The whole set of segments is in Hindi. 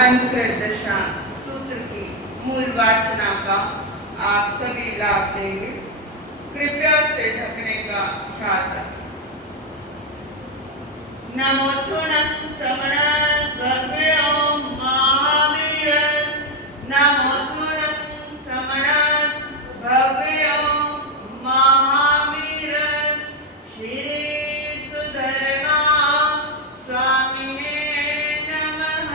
अंतर्दशा सूत्र की मूल वाचना का आप सभी लाभ लेंगे। कृपया से ढकने का ख्याल रखें। नमोथुणं श्रवणस् भगवयो महावीरस्। नमोथुणं श्रवणस् भगवयो महावीरस्। श्री सुधर्मा स्वामिने नमः।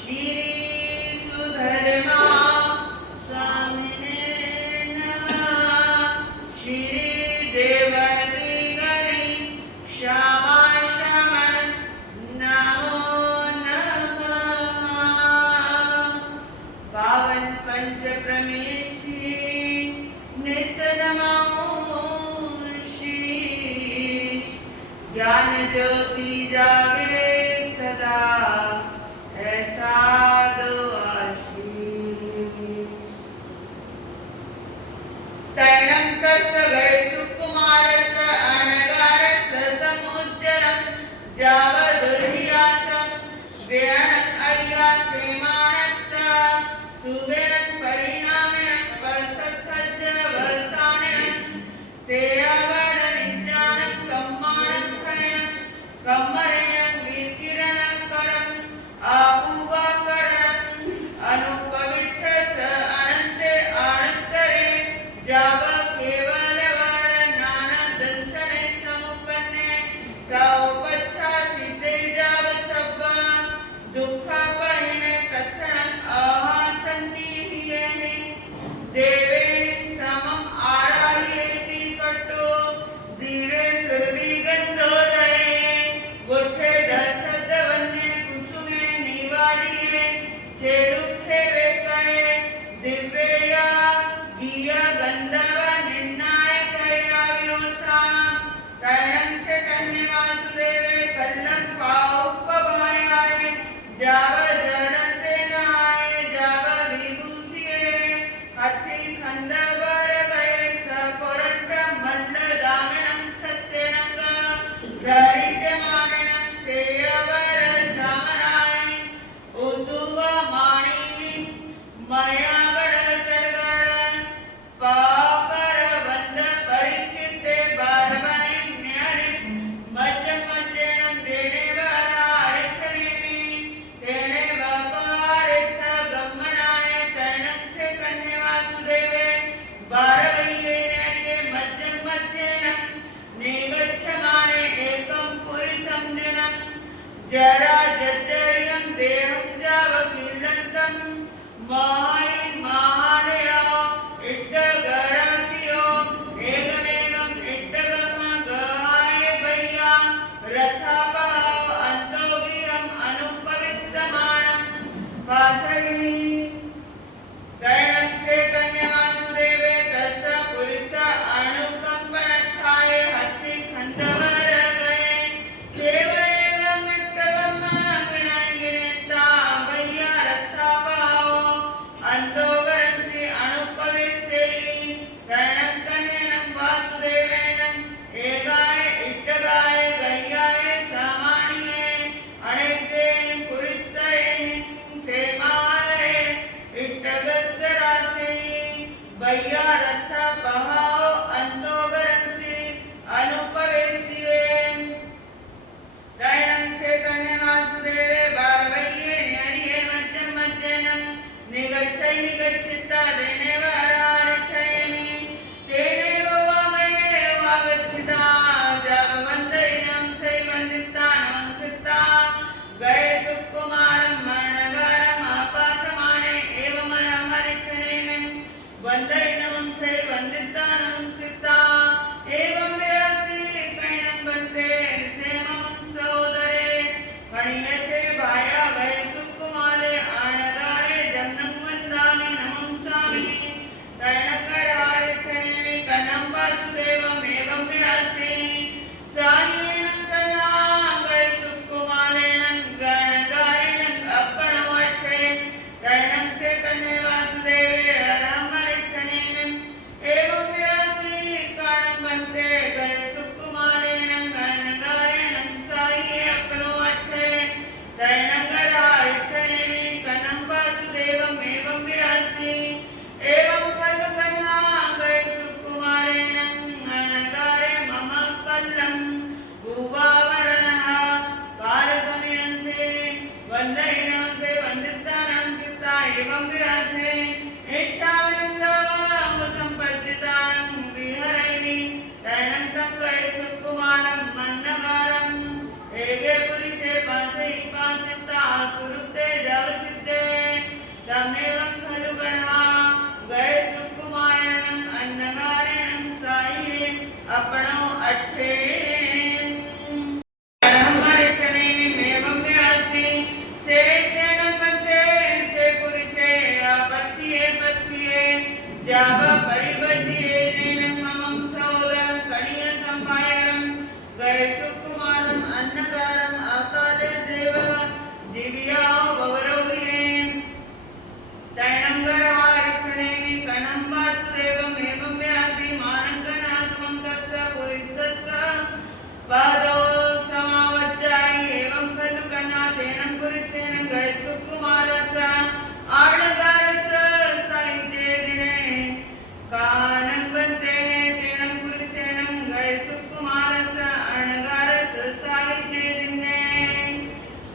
श्री सुधर्मा स्वामिने नमः। श्री देवर्षि गणि श्यामा पावन पंच प्रमेष्ठि नित्य नमो शीश। ज्ञान ज्योति जागे सदा ऐसा दो आशीष। तैणं तस्सगय सुकुमारस अनगारस तमुज्जरं जावदुर्यासं व्यणं अय्यासेमानस्स सुवेणं परिणामेन वसत्थज्ज वसानेन ते अवदनिज्ञानं कम्मानं खयनं कम्मरेण विकिरणकरं आपूवाकरणं अनुपविट्ठस अनन्ते अनन्तरे जाव केवलवर ज्ञानदंसने समुपन्ने तौपच्छासिते जाव सब्बा दुःखपहिने तत्क्षणं अहासन्निहियेहि देवेन समं आराह्येति कट्टो दीरे सुरभिगन्धोदये गुठे दसदवन्ये कुसुमे निवाडिये चेदुखे वेकये दिव्यया गीया गंधव निर्णायकया व्योता तैणं से तन्मे वासुदेवे कल्लं पाउपभायाय जाव जलन्ते नाय जाव विदुषिये अति खंडवर गए सकोरंट मल्ल दामिनं सत्यनंग सरिजमाननं सेयवर जामराय उतुव माणिनि मया गड़ चढ़गर पाप वंदयिनं से वंदितानां चित्ता एवं व्यासे इच्छाविनंदावां संपद्यतां विहरैः तैनं तं वै सुकुमारं मन्नगारं एगे पुरिसे पासै पासिता सुरुते जवसिते तमेवं खलु गणः गए सुकुमारणं अन्नगारेणं साये अपनो अट्ठे जावा परिबद्धिये नैनं ममं सहोदरं कणिय संपायनं गए सुकुमारं अन्नगारं आकाले देवः जीव्याओ भवरोभिये तैनं गर्भारिक्षणेमि कनं वासुदेवम् एवं व्यासि मानङ्कनाथमं तस्य पुरुषस्य पादौ समावज्जायि एवं खलु कन्ना तेनं पुरुषेण गए सुकुमारस्य आर्णगारस्य साहित्ये दिने कानं वन्दे तेनं पुरुषेणं गए सुकुमारस्य अर्णगारस्य साहित्ये दिने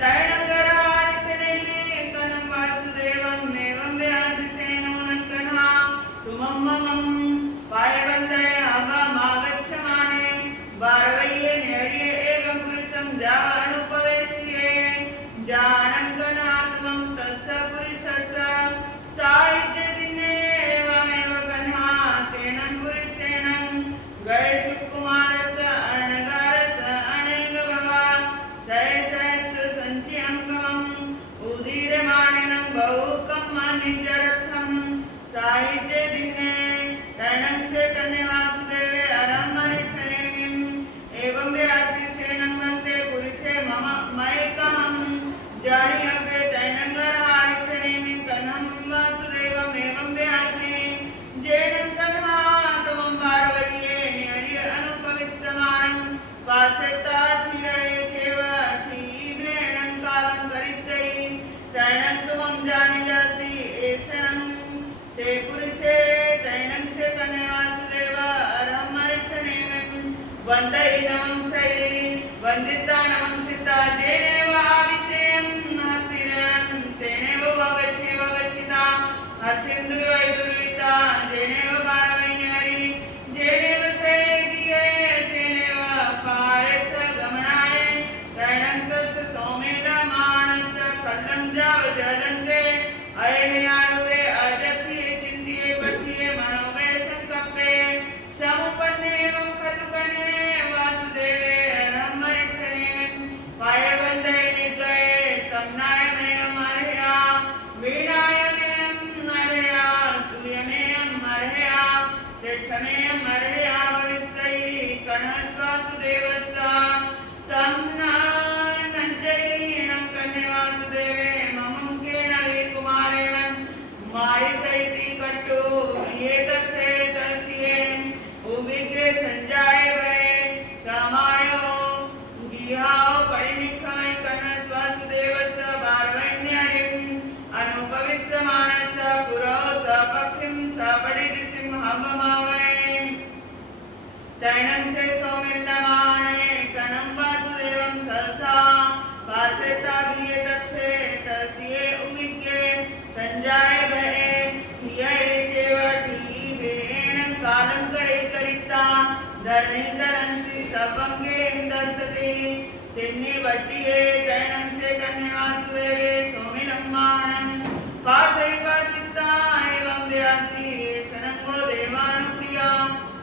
तैनं गर्भारिक्षणेमि कनं वासुदेवम् एवं व्यासि सेनोनं कन्हा तुमं ममं पायवन्दय अहमागच्छमाने वारवय्ये नेर्ये एकं पुरुषं जावानुपवेश्ये जानं कन्हात्मं तस्य पुरुषस्य साहित्ये दिने एवमेव कन्हा तेनं पुरुषेणं गए सुकुमारस्य अर्णगारस्य अनेकभवा सहस्र संचियङ्कमम् उदीर्यमाणेनं बहुकम्मनिजरथं साहित्ये दिने तैनं से कन्ये वासुदेवे अरमरिक्षणेमिम् एवं व्यासि सेनं वन्दे पुरुषे मम मयिकहं जानीयवे तैनं गर्भारिक्षणेमि कन्हं वासुदेवम् एवं व्यासि जेनं कन्हा तमं वारवय्ये न्यर्य अनुपविश्यमानं वासेताठिये चेव ठीभ्रेणं कालं करिष्यै तैनं तुमं जानीयासि एषणं से पुरुषे तैनं से कन्ये वासुदेव अरमरिक्षणेमिम् वन्दयिनं सै वन्दितानं सिता जेनेव आविषेयं हतिरं तेनेव वगच्छिता हतिं दुर्वै दुर्विता जेनेव पारवैन्यरि जेनेव सैदिये तेनेव पारेथ गमनाय तैनं तस्य सौमेलमानस्य कल्लं जाव जलन्ते अयमेयानुवे अजत्ये चिन्तिये पठ्ये मनोगये संकप्पे समुपन्नेवं खलु गणे वासुदेवे रमरिक्षणेमिं पायवन्दे निगये तं नायमेयं अर्हया वीणायमेयं अर्हया सूयमेयं अर्हया सेठमेयं अर्हया भविष्यै कणस्वासुदेवस्य तं नञ्जयिनं कन्ये वासुदेवे ममं केणवे कुमारेण कुमारिसैति कट्टु वियेतत्ते तस्ये उविगे संजाय भये समायो गिहाओ परिनिखमै कन्हस्वासुदेवस्य वारवण्यरिम् अनुपविश्यमानस्य पुरो सपक्षिं सपडिदिसिं हवमावये तैनं से सौमिल्यमाणे कनं वासुदेवं सहसा पासेताभियेतस्ये तस्ये उविगे संजाय भये धिये चेव ठीभेन कालं करिता धरणीधरन्ति सपङ्गें दर्शति तिन्नि वट्टिये तैनं से कन्ये वासुदेवे सौमिलम्मानं पासै पासिता एवं व्यासि सनङ्गो देवानुप्रिया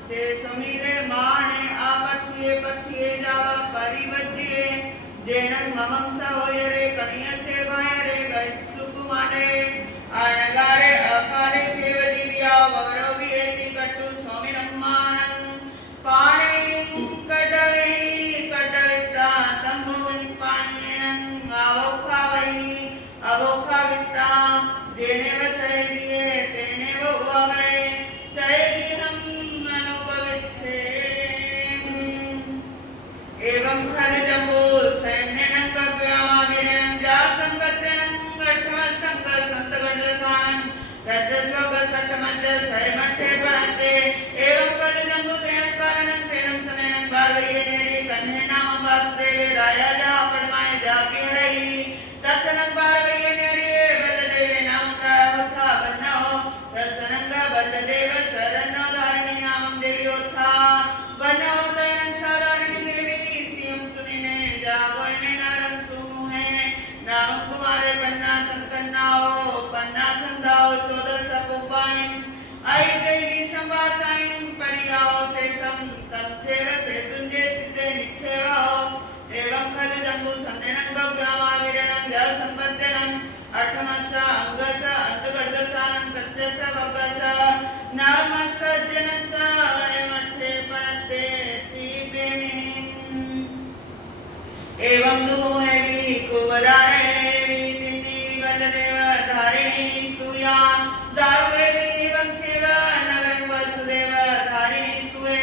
से समीरे माणे आपठ्ये पठ्ये जावा परिबद्ध्ये जेनं ममं सहोयरे कणियसे भायरे गच्छुकुमारे अर्णगारे अकाले चेव दिव्या ववरोभियेति कट्टु सौमिलम्मानं पाणिं कटवै कटविता तम्बुं पाणियेनं आवोक्खावै संवासायं परियाओ से सम तंचेव से तुंजे सिद्धे निखेवाओ एवं खलु जम्बू संनेनं भव्यामाविरणं जल संपत्तिनं अठमस्सा अंगसा अंतगर्दसानं तच्चसा वगसा नामस्सा जनस्सा एमठे पणते तीबेमिं एवं दुहेवी कुवरारेवी तिन्नी विवलदेव धारिणी सुयां दारुगेवी एवं चेव नगरं वसुदेव धारिणी सुए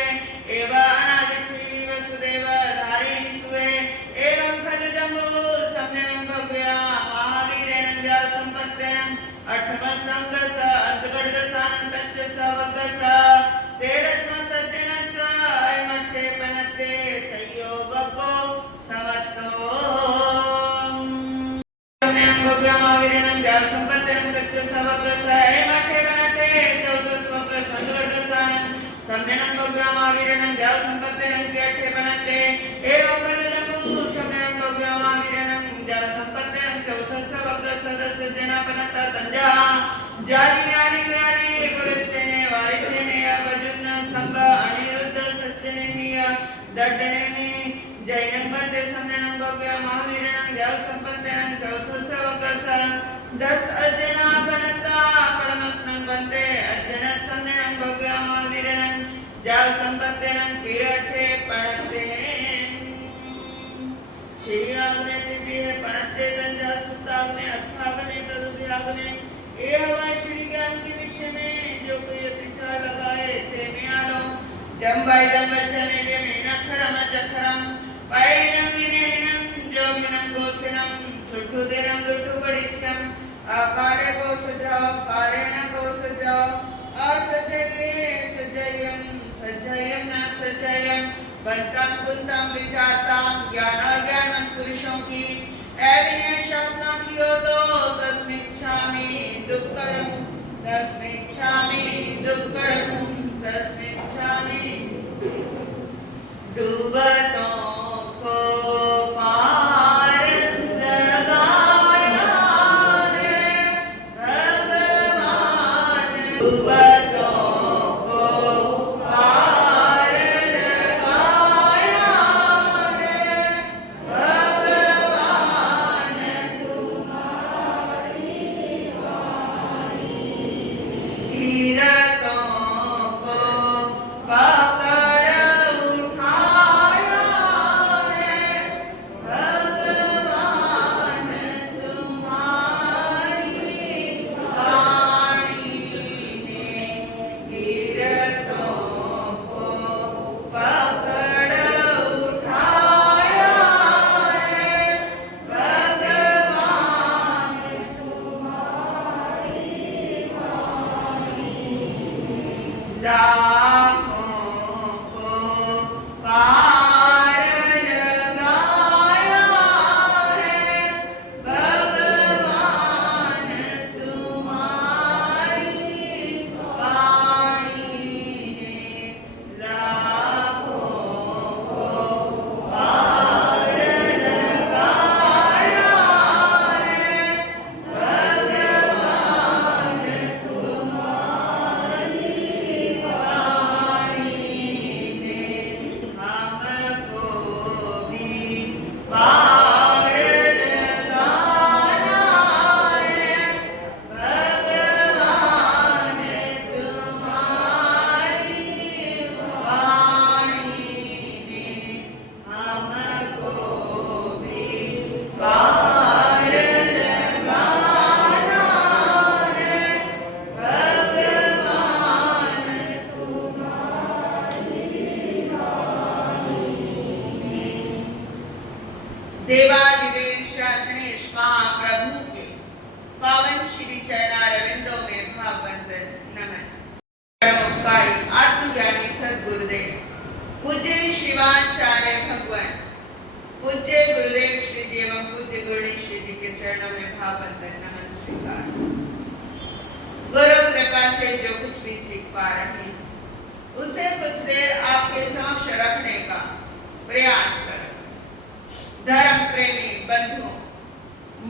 एव अनादित्वी वसुदेव धारिणी सुए एवं खलु जम्बू सम्यनं भव्या महावीरेण ज संपत्तेन अठमसंगस अंतगर्दसानं तच्चसा वगसा तेरस्म सज्जनस्सा एमठे पनते तयो वगो समत्तो सम्यनं भव्या महावीरेण ज संपत्तेन तच्चसा वगसा एमठे पनते चौदस्वक संगर्दसानं सम्यनं भव्या महावीरेण ज संपत्तेन केठे पनते एवं खलु जम्बू सम्यनं भव्या महावीरेण ज संपत्तेन चौदस्व वगसा दशजना पनता तंजा जारी ज्ञानी ज्ञानी पुरुषने वारिसेने अवजुन संभ अनिरुद्ध सच्चने मिया दड्डने में जैनं वर्ते सम्यनं भव्य महावीरेण ज संपत्तेन चौथस वकसा दस अजना पनता परमस्नं वन्ते अजन सम्यनं भव्य महावीरेण ज संपत्तेन केठे पणते श्री आग्ने दिव्य पणते तंजा सुताग्ने अथाग्ने तदुद्याग्ने ये हवा श्री ज्ञान के विषय में जो कोई अतिचार लगाए ते में आलो जम्बाई जम्बचने के मीनखरम चखरम पायिनम विनयनम जोगिनम गोसिनम सुठु देरम दुठु बड़िचम आकारे को सजाओ कारेण को सजाओ असजये सजयम सजयम न सजयम बंतम कुंतम विचारताम ज्ञानाज्ञानम पुरुषों की एविने शास्त्रा कियो तो तस्मिच्छामि दुक्कडं तस्मिच्छामि दुक्कडं तस्मिच्छामि डूबतों को पार लगाया है भगवान डूबतों को पार लगाया है भगवान तीरथों को पकड़ उठाया है भगवान तुम्हारी वाणी ने तीरथों को पकड़ उठाया है भगवान राहों को पार लगाया है भगवान तुम्हारी वाणी ने राहों को पार लगाया है भगवान तुम्हारी वाणी ने हमको भी पार लगाना है भगवान तुम्हारी वाणी ने हमको भी पार लगाना है भगवान देवादिदेव शासनेश महाप्रभु के पावन श्री चरणारविंदों में भाव वंदन नमन। परमोपकारी आत्मज्ञानी सद्गुरुदेव पूज्य शिवाचार्य भगवान पूज्य गुरुदेव श्री जी एवं पूज्य गुरुदेव श्री जी के चरणों में भाव वंदन नमन स्वीकार। गुरु कृपा से जो कुछ भी सीख पा रहे हैं उसे कुछ देर आपके समक्ष रखने का प्रयास करें। धर्म प्रेमी बंधुओं,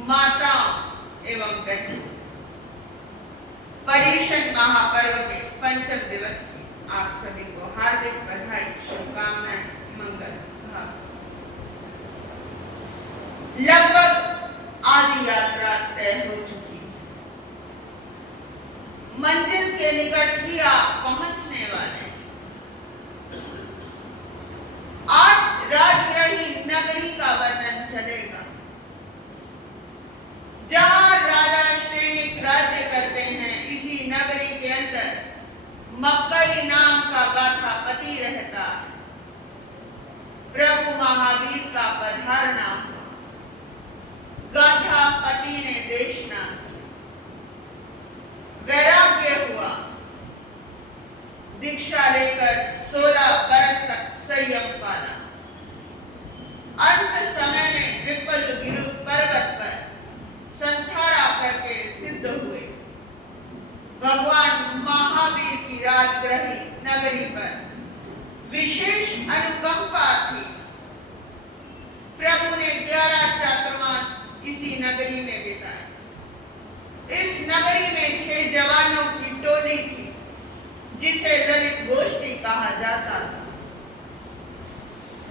माताओं एवं बहनों, पर्युषण महापर्व के पंचम दिवस की आप सभी को हार्दिक बधाई, शुभकामनाएं, मंगल। लगभग आधी यात्रा तय हो चुकी, मंजिल के निकट ही आप पहुंचने वाले। आज राजग्रही नगरी का वर्णन चलेगा, जहां राजा श्रेणी राज्य करते हैं। इसी नगरी के अंदर मक्कई नाम का गाथापति रहता है। प्रभु महावीर का पधारना हुआ, गाथापति ने देशनाश, वैराग्य हुआ, दीक्षा लेकर 16 बरस तक संयम पाला। अंत समय में विपल गिरु पर्वत पर संथारा करके सिद्ध हुए। भगवान महावीर की राजग्रही नगरी पर विशेष अनुकंपा थी। प्रभु ने 11 चातुर्मास इसी नगरी में बिताए। इस नगरी में 6 जवानों की टोली थी, जिसे ललित गोष्ठी कहा जाता था।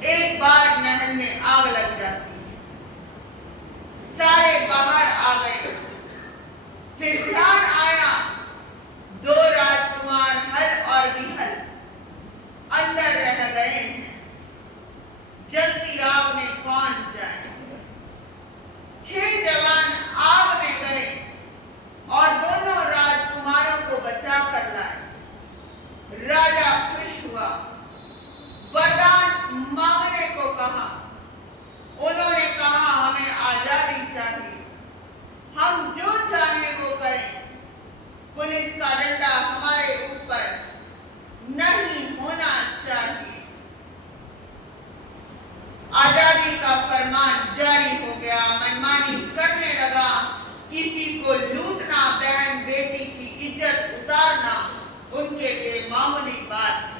एक बार महल में आग लग जाती है, सारे बाहर आ गए। फिर ध्यान आया, 2 राजकुमार हल और विहल अंदर रह गए हैं, जल्दी आग में कौन जाए। 6 जवान आग में गए और दोनों राजकुमारों को बचा कर लाए। राजा खुश हुआ, वरदान मांगने को कहा। उन्होंने कहा, हमें आजादी चाहिए, हम जो चाहे वो करें, पुलिस का डंडा हमारे ऊपर नहीं होना चाहिए। आजादी का फरमान जारी हो गया। मनमानी करने लगा, किसी को लूटना, बहन बेटी की इज्जत उतारना उनके लिए मामूली बात थी।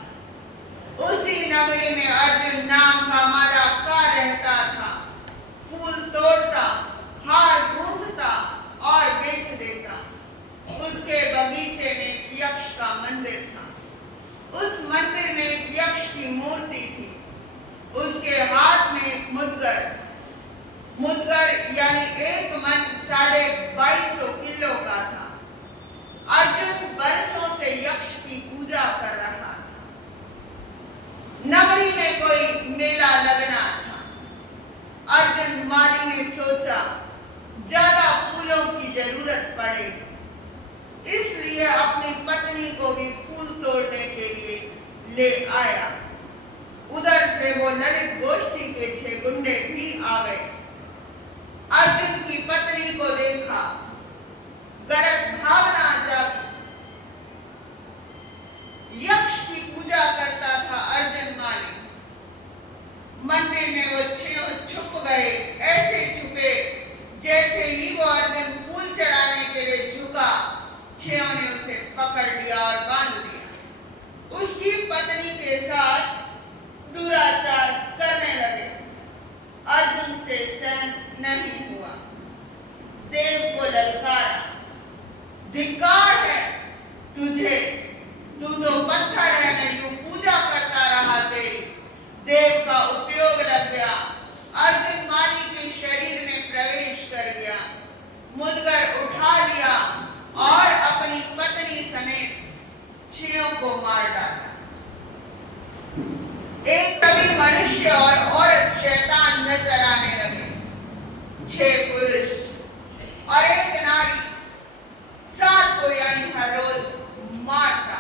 उसी नगरी में अर्जुन नाम का मलाका रहता था। फूल तोड़ता, हार गूंथता और बेच देता। उसके बगीचे में एक यक्ष का मंदिर था। उस मंदिर में एक यक्ष की मूर्ति थी। उसके हाथ में एक मुद्गर यानी एक मन 2250 किलो का था। अर्जुन बरसों से यक्ष की पूजा कर रहा था। नगरी में कोई मेला लगना था। अर्जुन माली ने सोचा, ज्यादा फूलों की जरूरत पड़ेगी, इसलिए अपनी पत्नी को भी फूल तोड़ने के लिए ले आया। उधर से वो ललित गोष्ठी के 6 गुंडे भी आ गए। अर्जुन की पत्नी को देखा, गलत भावना जागी। यक्ष की पूजा करता था अर्जुन माली। मंदिर में वो 6 छुप गए, ऐसे छुपे जैसे ही वो अर्जुन फूल चढ़ाने के लिए झुका, 6 ने उसे पकड़ लिया और बांध दिया। उसकी पत्नी के साथ दुराचार करने लगे। अर्जुन से सहन नहीं हुआ, देव को ललकारा, धिक्कार है तुझे, तू तो पत्थर है, मैं यूं पूजा करता रहा तेरी। देव का उपयोग लग गया, अर्जुन माली के शरीर में प्रवेश कर गया, मुद्गर उठा लिया और अपनी पत्नी समेत 6 को मार डाला। एक कभी मनुष्य और औरत शैतान नजर आने लगे। 6 पुरुष और एक नारी, 7 को यानी हर रोज मारता।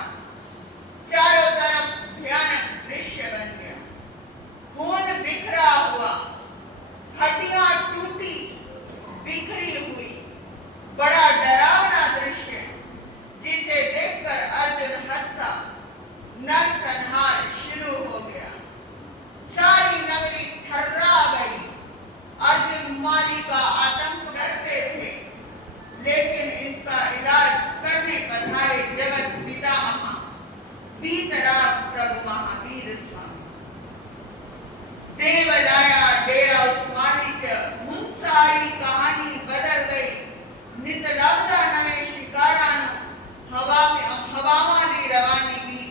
चारों तरफ भयानक दृश्य बन गया। खून बिखरा हुआ, हड्डियां टूटी बिखरी हुई, बड़ा डरावना दृश्य, जिसे देखकर अर्जुन हंसता। नरसंहार शुरू हो गया। सारी नगरी थर्रा गई। अर्जुन माली का आतंक डरते थे, लेकिन इसका इलाज करने पधारे जगत पितामह वीतराग प्रभु महावीर स्वामी। देव लाया डेरा उस माली च, मुंसारी कहानी बदल गई। नित लगदा नवे शिकारा हवामानी रवानी भी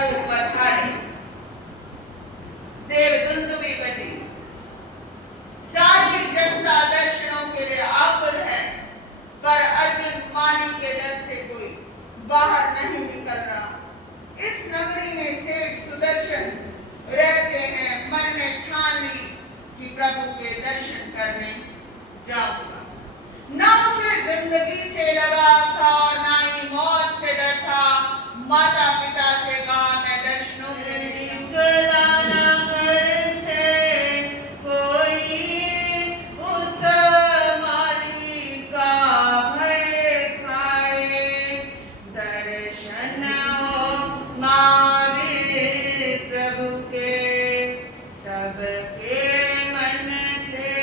प्रभु पधारे। देवदुन्दुभी बजी। सारी जनता दर्शनों के लिए आकुल है, पर अर्जुन माली के डर से कोई बाहर नहीं निकल रहा। इस नगरी में सेठ सुदर्शन रहते हैं। मन में ठान ली कि प्रभु के दर्शन करने जाऊंगा। न उसे जिंदगी से लगा था, ना ही मौत से डर था। माता पिता से कहा मैं दर्शनों के लिए निकला ना घर से, कोई उस माली का भय खाए। दर्शन महावीर प्रभु के सबके मन थे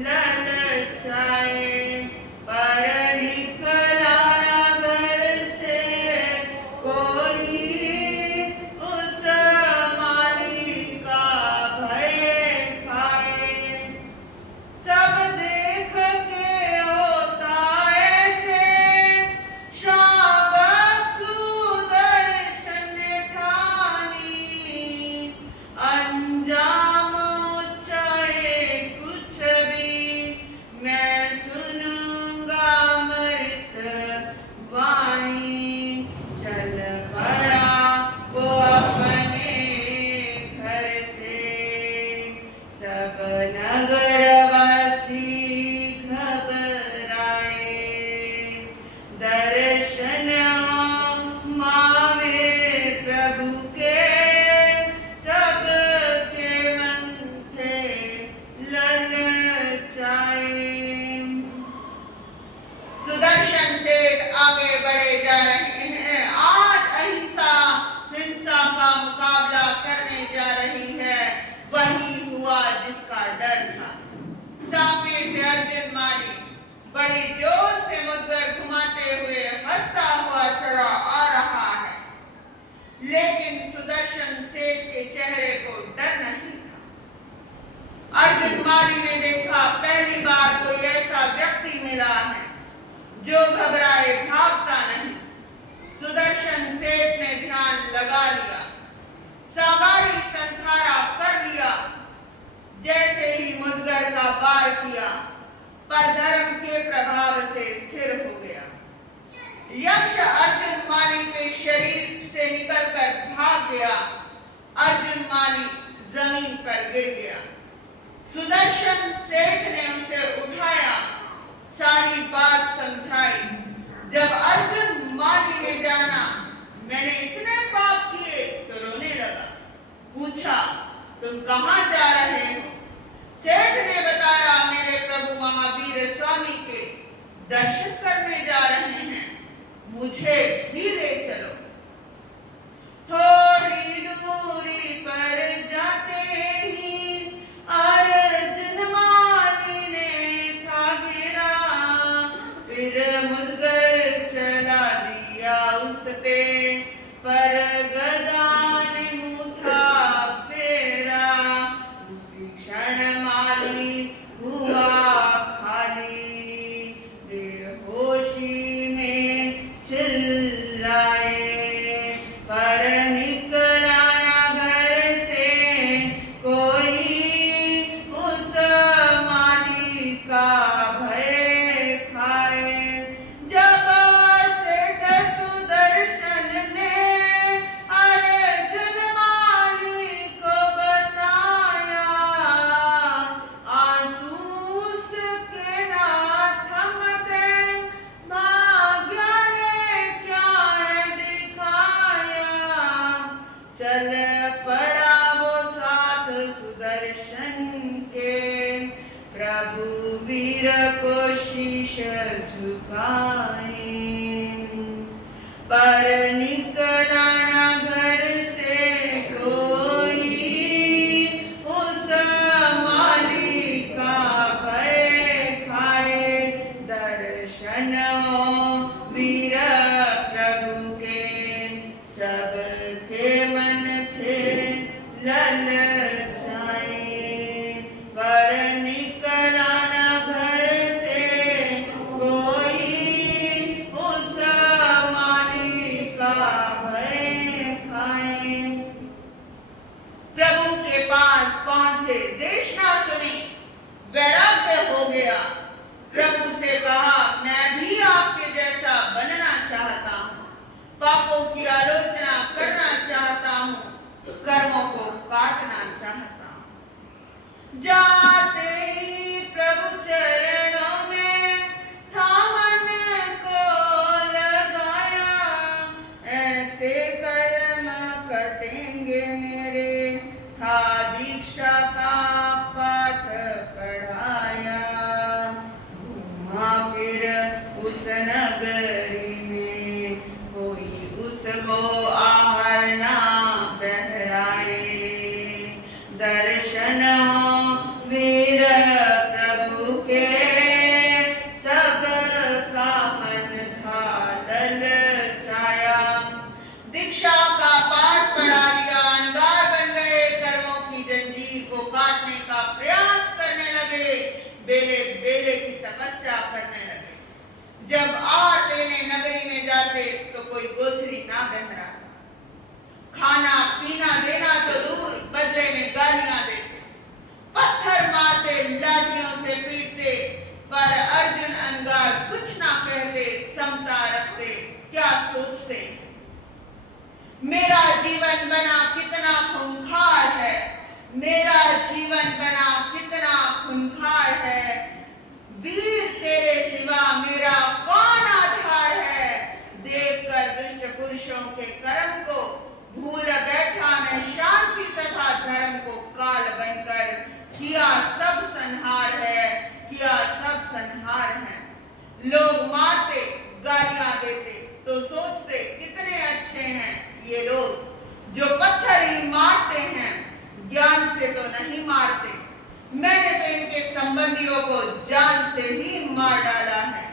ललचाए। पर निकला ना घर से कोई उस माली का भय खाए। सब देख के होता ऐसे, शाबक सुदर्शन ठानी। अंजाम चाहे कुछ भी, मैं सुनूंगा अमृत वाणी। चल पड़ा वो अपने घर से, सब नगरवासी घबराए। दर्शन महावीर प्रभु के सबके मन थे ललचाए। सुदर्शन सेठ आगे बढ़े जा रहे हैं। आज अहिंसा हिंसा का मुकाबला करने जा रही है। वही हुआ जिसका डर था। सामने से अर्जुन माली बड़ी जोर से मुद्गर घुमाते हुए हंसता हुआ चला आ रहा है, लेकिन सुदर्शन सेठ के चेहरे को डर नहीं था। अर्जुन माली ने देखा पहली बार कोई ऐसा व्यक्ति मिला है जो घबराए भागता नहीं। सुदर्शन सेठ ने ध्यान लगा लिया, सावारी संधारा कर लिया। जैसे ही मुद्गर का वार किया, पर धर्म के प्रभाव से स्थिर हो गया। यक्ष अर्जुन माली के शरीर से निकलकर भाग गया। अर्जुन माली जमीन पर गिर गया। सुदर्शन सेठ ने उसे उठाया, सारी बात समझाई। जब अर्जुन माली ने जाना मैंने इतने पाप किए तो रोने लगा। पूछा तुम कहाँ जा रहे हो? सेठ ने बताया मेरे प्रभु महावीर स्वामी के दर्शन करने जा रहे हैं, मुझे भी ले चलो। थोड़ी दूरी पर जाते ही अर्जुन माली ने था घेरा। फिर मुद्गर चला दिया उस पे, पर गदा ने मुथा फेरा। उसी क्षण माली हुआ खाली, बेहोशी में चिल्लाए। पर निकला ना घर से कोई उस माली का भय खाए। जब सेठ सुदर्शन ने अर्जुन माली को बताया, आंसू उसके ना थमते। भाग्य ने क्या है दिखाया, चल पड़ा वो साथ सुदर्शन के। प्रभु वीर को शीश झुकाए। पर निकला ना घर से कोई उस माली का भय खाए। दर्शन वीर प्रभु के सबके मन थे ललचाए। पर निकला ना घर से कोई उस माली का वैराग्य हो गया। प्रभु से कहा, मैं भी आपके जैसा बनना चाहता हूँ, पापों की आलोचना करना चाहता हूँ, कर्मों को काटना चाहता हूँ। जाते ही प्रभु चरणों में था मन को लगाया, ऐसे कर्म कटेंगे मेरे, था दीक्षा का पाठ पढ़ाया। घूमा फिर उस नगरी में, कोई उसको आहर ना बहराए। दर्शन वीर प्रभु के, सबका मन था ललचाया। दीक्षा का पाठ पढ़ा दिया, अनगार बन गए, कर्मों की जंजीर को काटने का प्रयास करने लगे, बेले बेले की तपस्या करने लगे। जब आहार लेने नगरी में जाते तो कोई गोचरी ना बहरा, खाना पीना देना तो दूर, बदले में गालियां देते, पत्थर मारते, लाठियों से पीटते, पर अर्जुन अनगार कुछ ना कहते, समता रखते। क्या सोचते, मेरा जीवन बना कितना खूंखार है, मेरा जीवन बना कितना खूंखार है, वीर तेरे सिवा मेरा कौन आधार है। देखकर दुष्ट पुरुषों के कर्म को भूल बैठा मैं, शांति तथा धर्म को काल बनकर, किया सब संहार है, किया सब संहार है। लोग मारते, गालियां देते तो सोचते कितने अच्छे हैं ये लोग, जो पत्थर ही मारते हैं, ज्ञान से तो नहीं मारते। मैंने तो इनके संबंधियों को जान से ही मार डाला है।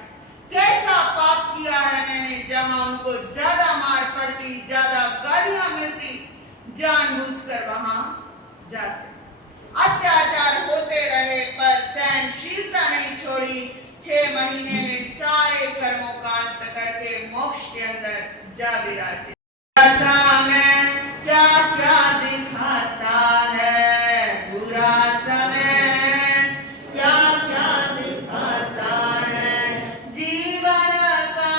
कैसा पाप किया है मैंने, जहां उनको ज्यादा मार पड़ती, ज्यादा गालियां मिलती, जानबूझकर वहां जाते। अत्याचार होते रहे पर सहनशीलता नहीं छोड़ी। 6 महीने में सारे कर्मों का अंत करके मोक्ष के अंदर जा विराजे। समय क्या क्या दिखाता है, बुरा समय क्या क्या दिखाता है, जीवन का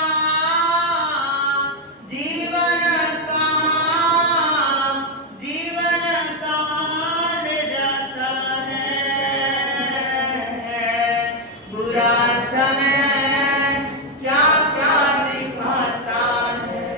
ले जाता है। बुरा समय क्या क्या दिखाता है,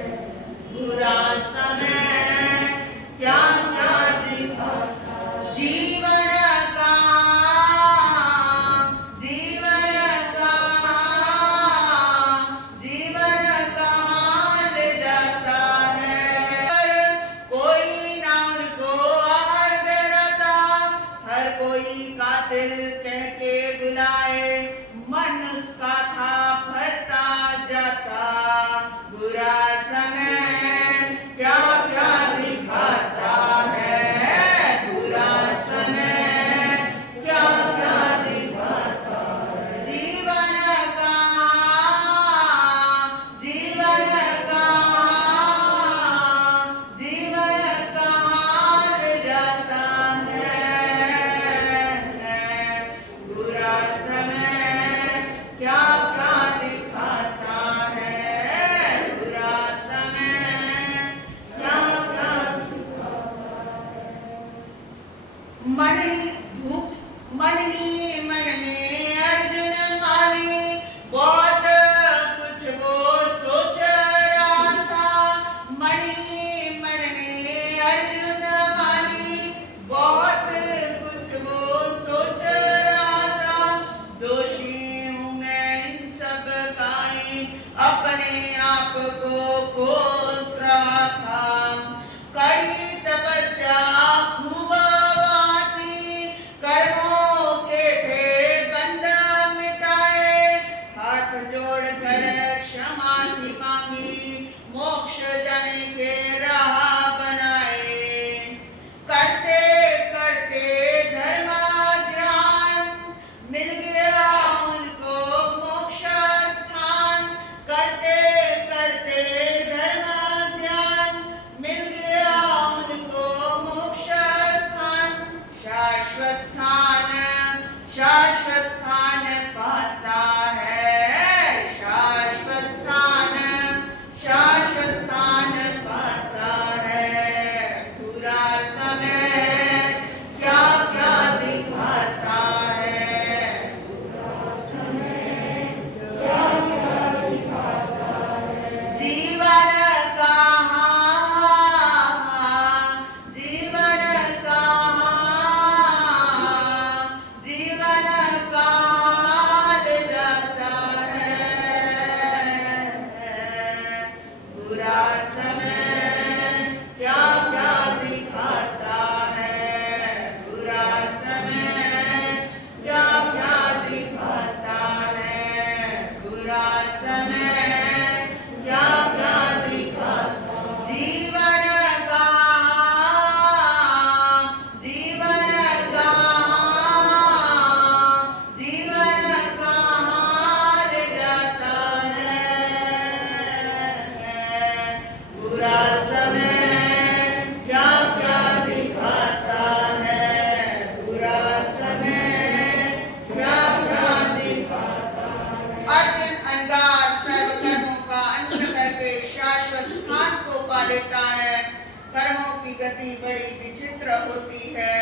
गति बड़ी विचित्र होती है।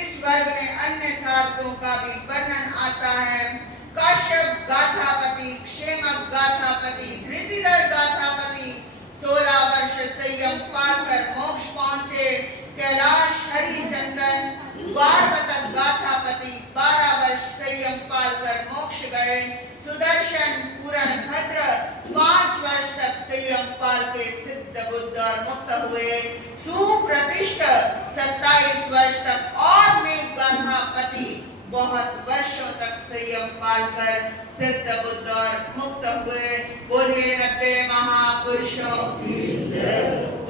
इस वर्ग में अन्य साधकों का भी वर्णन आता है। काश्यप गाथापति, क्षेमक गाथापति, धृतिधर गाथापति 16 वर्ष संयम पालकर मोक्ष पहुंचे। कैलाश हरिचंदन वारवतक गाथापति 12 वर्ष संयम पालकर मोक्ष गए। सुदर्शन पूरण भद्र 5 वर्ष तक संयम पाल के सिद्ध बुद्ध और मुक्त हुए। सुप्रतिष्ठ 27 वर्ष तक और मेघ गाथापति बहुत वर्षों तक संयम पालकर सिद्ध बुद्ध और मुक्त हुए। बोलिए 90 महापुरुषों की जय।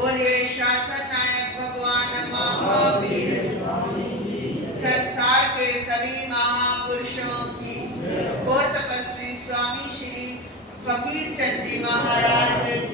बोलिए शासन नायक भगवान महावीर संसार के सभी महापुरुषों की। घोर तपस्वी स्वामी श्री फकीर चंद जी महाराज